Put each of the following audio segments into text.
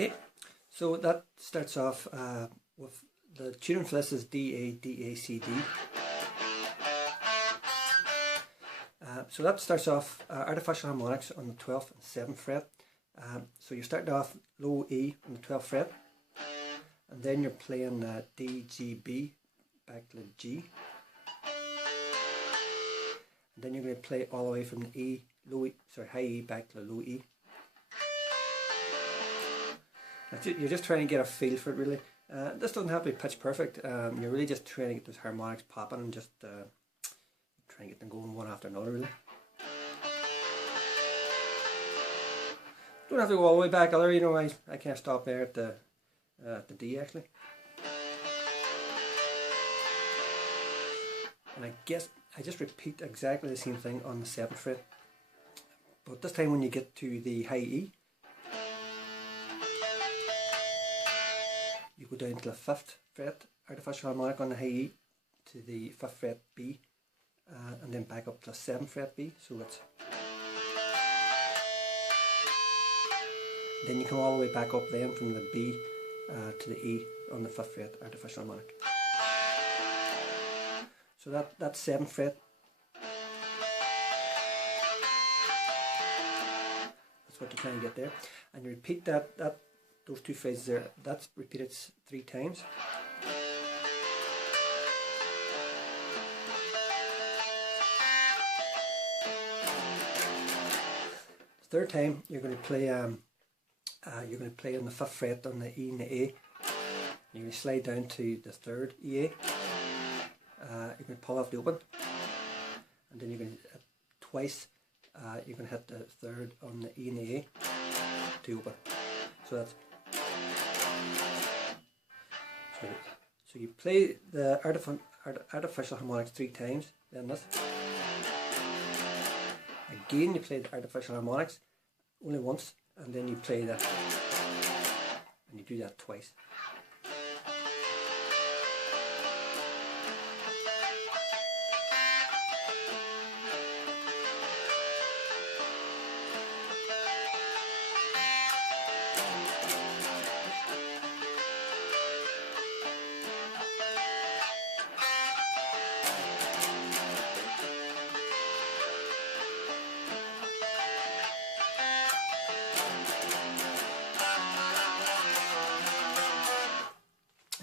Okay, so that starts off with the tuning for this is D, A, D, A, C, D. So that starts off artificial harmonics on the 12th and 7th fret. So you're starting off low E on the 12th fret, and then you're playing D, G, B, back to G. And then you're going to play all the way from the E, low E, sorry, high E back to the low E. You're just trying to get a feel for it really. This doesn't have to be pitch perfect. You're really just trying to get those harmonics popping and just trying to get them going one after another really. Don't have to go all the way back either, you know, I can't stop there at the D actually. And I guess I just repeat exactly the same thing on the 7th fret. But this time when you get to the high E, you go down to the 5th fret, artificial harmonic on the high E, to the 5th fret B, and then back up to the 7th fret B, so it's... Then you come all the way back up then from the B to the E on the 5th fret, artificial harmonic. So that's 7th fret. That's what you're trying to get there. And you repeat those two phrases there, that's repeated 3 times. The 3rd time you're going to play on the 5th fret on the E and the A. You're going to slide down to the 3rd EA. You're going to pull off the open, and then you're going to hit twice. You're going to hit the 3rd on the E and the A to open. So that's so you play the artificial harmonics 3 times. Then this again, you play the artificial harmonics only once, and then you play that, and you do that twice.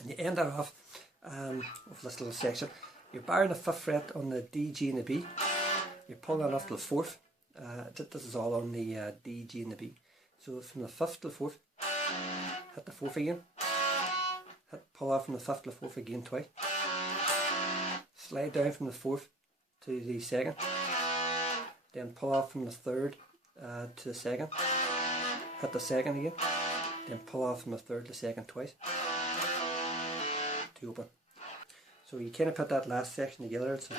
You end that off with this little section. You're barring the 5th fret on the D, G and the B. You're pulling that off to the 4th. This is all on the D, G and the B. So from the 5th to the 4th, hit the 4th again. Pull off from the 5th to the 4th again twice. Slide down from the 4th to the 2nd. Then pull off from the 3rd to the 2nd. Hit the 2nd again. Then pull off from the 3rd to the 2nd twice. To open. So you kind of put that last section together. So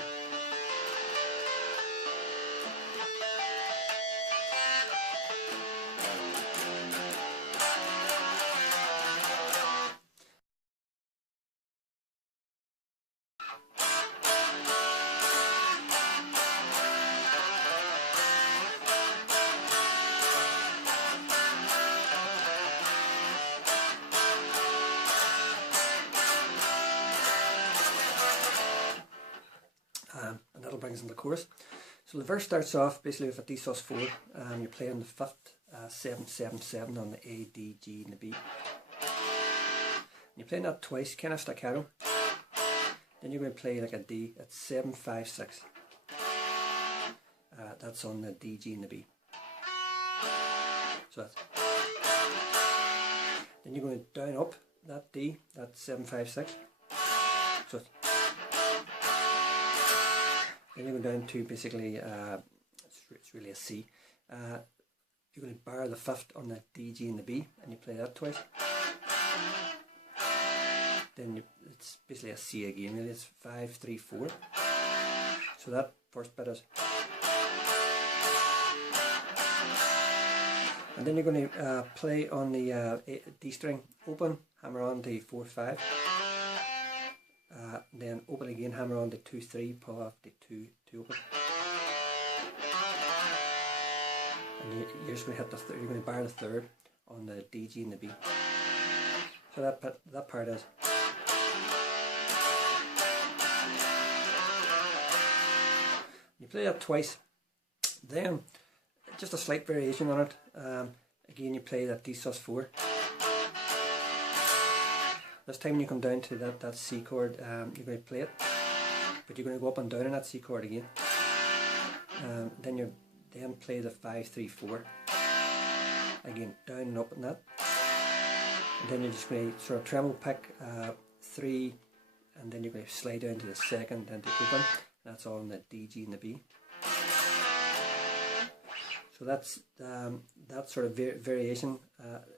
and that'll bring us into the chorus. So the verse starts off basically with a D sus4. You're playing the 5th, 7, 7, 7 on the A, D, G and the B. And you're playing that twice, kind of staccato. Then you're going to play like a D at 7, 5, 6. That's on the D, G and the B. So that's... Then you're going down up that D, that's 7, 5, 6. So it's... Then you're going down to basically, it's really a C. You're going to bar the 5th on the D, G and the B, and you play that twice. Then it's basically a C again, really. It's 5, 3, 4. So that first bit is... And then you're going to play on the D string, open, hammer on the 4, 5. Then open again, hammer on the 2, 3, pull off the 2, 2 open. And you're just going to hit the 3rd, you're going to bar the 3rd on the D, G and the B. So that part is. You play that twice, then just a slight variation on it. Again, you play that D sus4. This time when you come down to that C chord, you're going to play it, but you're going to go up and down on that C chord again. Then play the 5, 3, 4. Again, down and up on that. And then you're just going to sort of treble pick 3, and then you're going to slide down to the second, then to open. That's all in the D, G and the B. So that's that sort of variation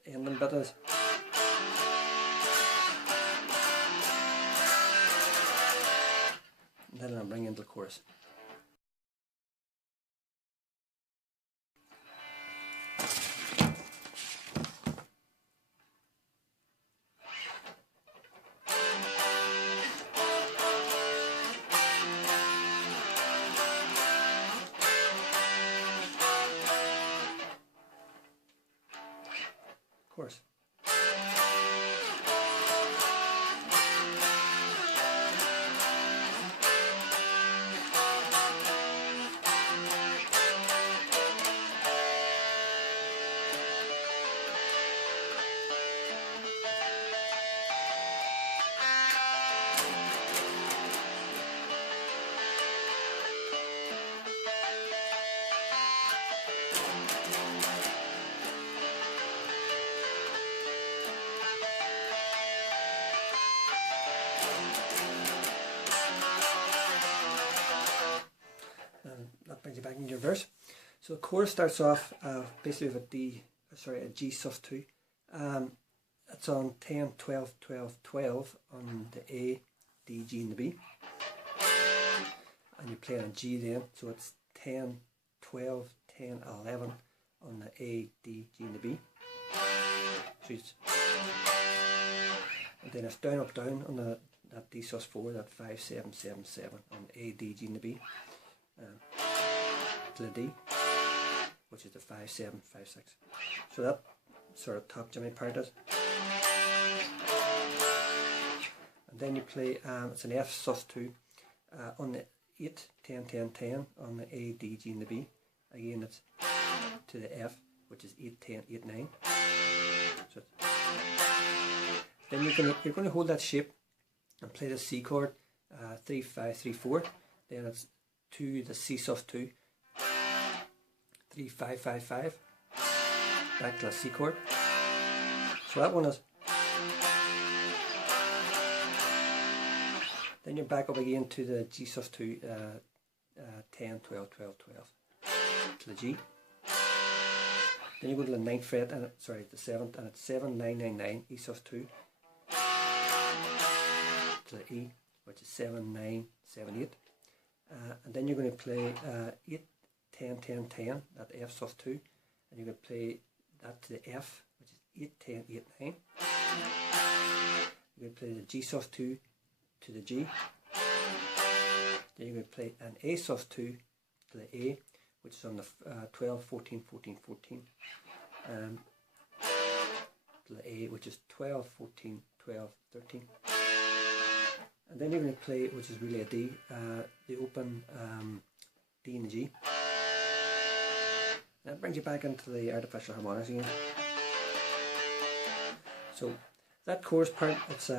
ending bit is. And then I'll bring into the chorus. Chorus. That brings you back into your verse. So the chorus starts off basically with a G sus2. It's on 10, 12, 12, 12 on the A, D, G and the B. And you play on a G then, so it's 10, 12, 10, 11 on the A, D, G and the B. So and then it's down, up, down on that D sus4, that 5, 7, 7, 7 on A, D, G and the B. To the D, which is the 5, 7, 5, 6. So that sort of top Jimmy part is. And then you play, it's an F sus2 on the 8, 10, 10, 10 on the A, D, G and the B. Again it's to the F, which is 8, 10, 8, 9. So then you're going to hold that shape and play the C chord, 3, 5, 3, 4. Then it's to the C sus2, 3, 5, 5, 5, back to the C chord. So that one is. Then you're back up again to the G sus2, 10, 12, 12, 12, to the G. Then you go to the 9th fret, and the 7th, and it's 7, 9, 9, 9, E sus2, to the E, which is 7, 9, 7, 8. And then you're going to play 8, 10, 10, 10, that F sus2, and you're going to play that to the F, which is 8, 10, 8, 9. You're going to play the G sus2 to the G. Then you're going to play an A sus2 to the A, which is on the 12, 14, 14, 14. To the A, which is 12, 14, 12, 13. And then you're going to play, which is really a D, the open D and the G. That brings you back into the artificial harmonics again. So that chorus part, it's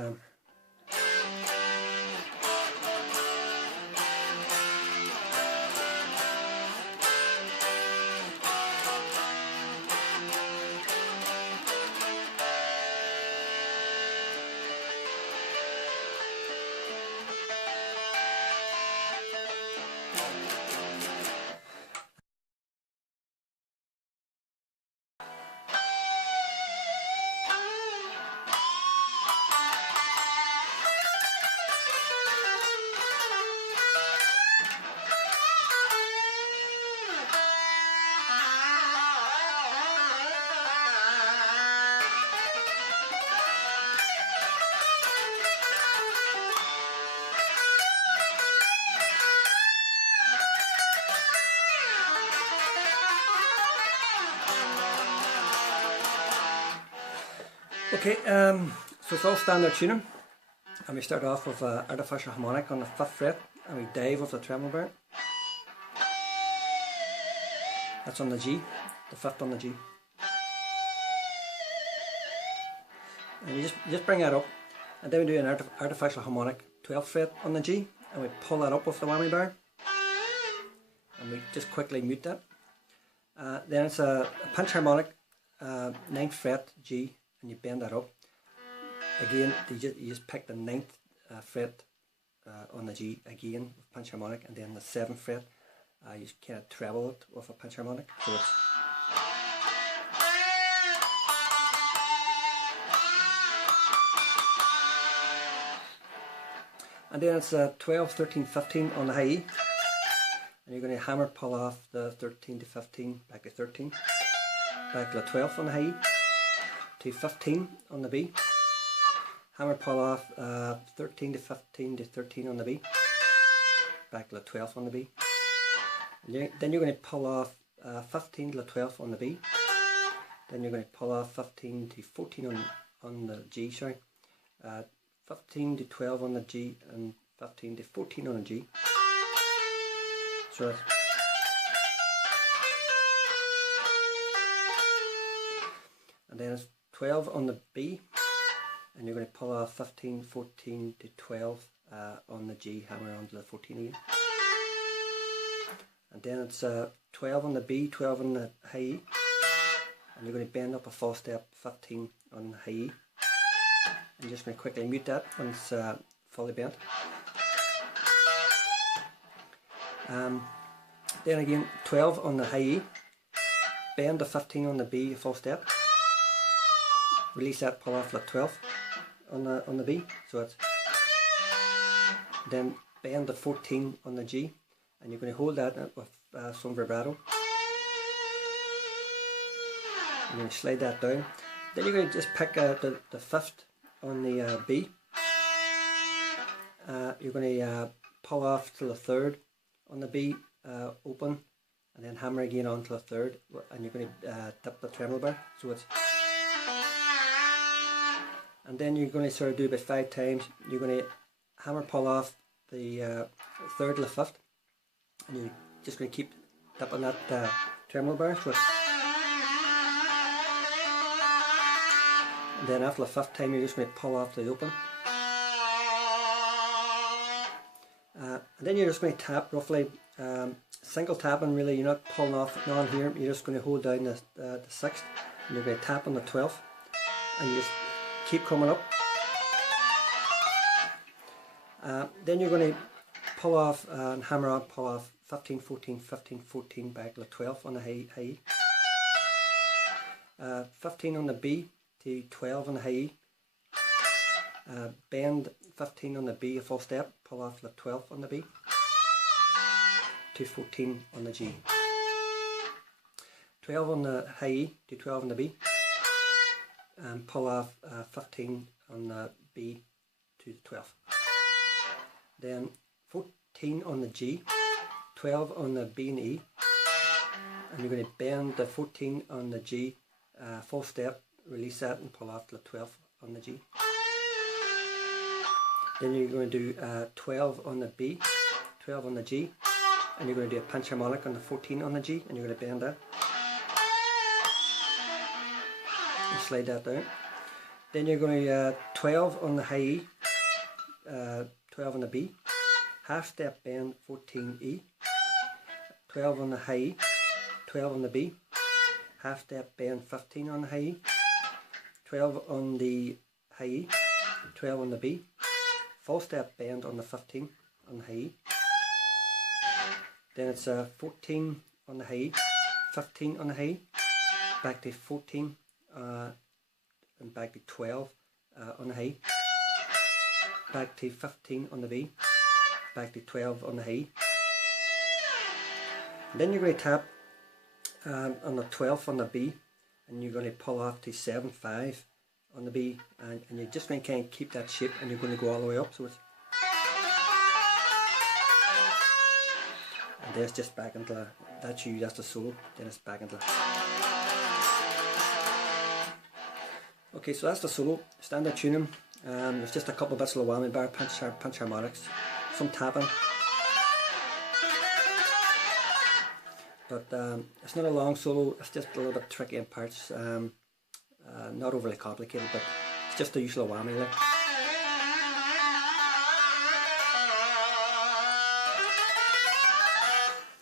Okay, so it's all standard tuning, and we start off with an artificial harmonic on the 5th fret, and we dive with the tremolo bar. That's on the G, the 5th on the G. And you just bring that up, and then we do an artificial harmonic 12th fret on the G, and we pull that up with the whammy bar, and we just quickly mute that. Then it's a pinch harmonic 9th fret G, and you bend that up. Again, you just pick the 9th fret on the G again with pinch harmonic, and then the 7th fret you kind of treble it with a pinch harmonic. So it's and then it's 12, 13, 15 on the high E, and you're going to hammer pull off the 13 to 15, back to 13, back to the 12th on the high E, to 15 on the B, hammer pull off 13 to 15 to 13 on the B, back to the 12th on the B. Then you're going to pull off 15 to the 12th on the B, then you're going to pull off 15 to 14 on the G, sorry. 15 to 12 on the G and 15 to 14 on the G. So that's, and then it's 12 on the B, and you're going to pull off 15, 14 to 12 on the G, hammer onto the 14 again. And then it's 12 on the B, 12 on the high E, and you're going to bend up a false step 15 on the high E. I'm just going to quickly mute that when it's fully bent. Then again, 12 on the high E, bend the 15 on the B, a full step, release that, pull off the 12th on the B, so it's, then bend the 14 on the G, and you're going to hold that with some vibrato. You're going to slide that down. Then you're going to just pick the 5th on the B. You're going to pull off to the 3rd on the B, open, and then hammer again onto the 3rd, and you're going to tap the tremolo bar. So it's, and then you're going to sort of do about 5 times. You're going to hammer pull off the 3rd to the 5th, and you're just going to keep tapping that tremolo bar. So it's, and then after the 5th time you're just going to pull off the open. And then you're just going to tap roughly, single tapping really, you're not pulling off none here, you're just going to hold down the 6th, and you're going to tap on the 12th, and you just keep coming up. Then you're going to pull off and hammer on, pull off 15, 14, 15, 14, back to the 12th on the high E. 15 on the B to 12 on the high E. Bend 15 on the B, a full step, pull off the 12th on the B, to 14 on the G. 12 on the high E to 12 on the B, and pull off 15 on the B to the 12th. Then 14 on the G, 12 on the B and E, and you're going to bend the 14 on the G, full step, release that and pull off the 12th on the G. Then you're going to do 12 on the B, 12 on the G, and you're going to do a pinch harmonic on the 14 on the G, and you're going to bend that. And slide that down. Then you're going to 12 on the high E, 12 on the B, half step bend 14 E, 12 on the high E, 12 on the B, half step bend 15 on the high E, 12 on the high E, 12 on the B, full step bend on the 15 on the high E. Then it's 14 on the high E, 15 on the high E, back to 14 and back to 12 on the high E, back to 15 on the B, back to 12 on the high E. Then you're going to tap on the 12th on the B, and you're going to pull off to 7-5 on the B, and you're just going to kind of keep that shape, and you're going to go all the way up. So it's, and there's just back into that's you, that's the solo. Then it's back into. Okay, so that's the solo, standard tuning. There's just a couple of bits of the whammy bar, pinch harmonics, some tapping. But it's not a long solo, it's just a little bit tricky in parts. Not overly complicated, but it's just the usual whammy lick.